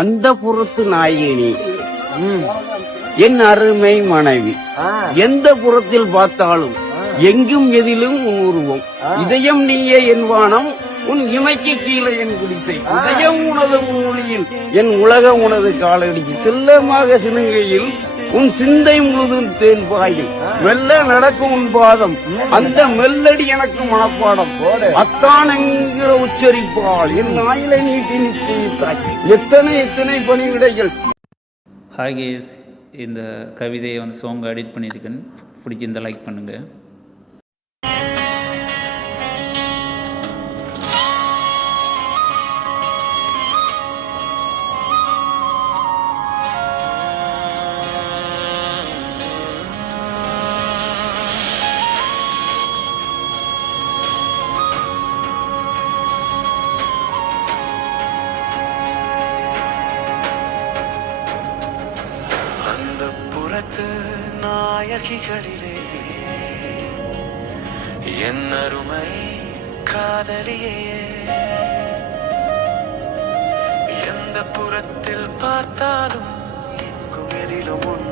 அந்த புறத்து நாயகி என் அருமை மனைவி. எந்த புறத்தில் பார்த்தாலும் எங்கும் எதிலும் உன் உருவம். இதயம் நீயே என் வானம், உன் இமைக்கு கீழே என் குடிசை. இதயம் உனது மொழியில் என் உலகம் உனது காலடிக்கு. செல்லமாக சினுங்கையில் உன் சிந்தை முழுதும் தேன் பாயும். மெல்ல நடக்கும் உன் பாதம், அந்த மெல்லடி எனக்கு மனப்பாடம். அத்தான் என்கிற உச்சரிப்பால் என் ஆயிலை நீட்டி நிச்சயித்தாய். எத்தனை எத்தனை பணிவிடைகள். ஹாய் கேஸ், இந்த கவிதையை சாங் எடிட் பண்ணியிருக்கேன். பிடிச்சிருந்தா லைக் பண்ணுங்கள். நாயகிகளிலே என் அருமை காதலியே, எந்த புறத்தில் பார்த்தாலும் எங்கும் எதிலும் உன்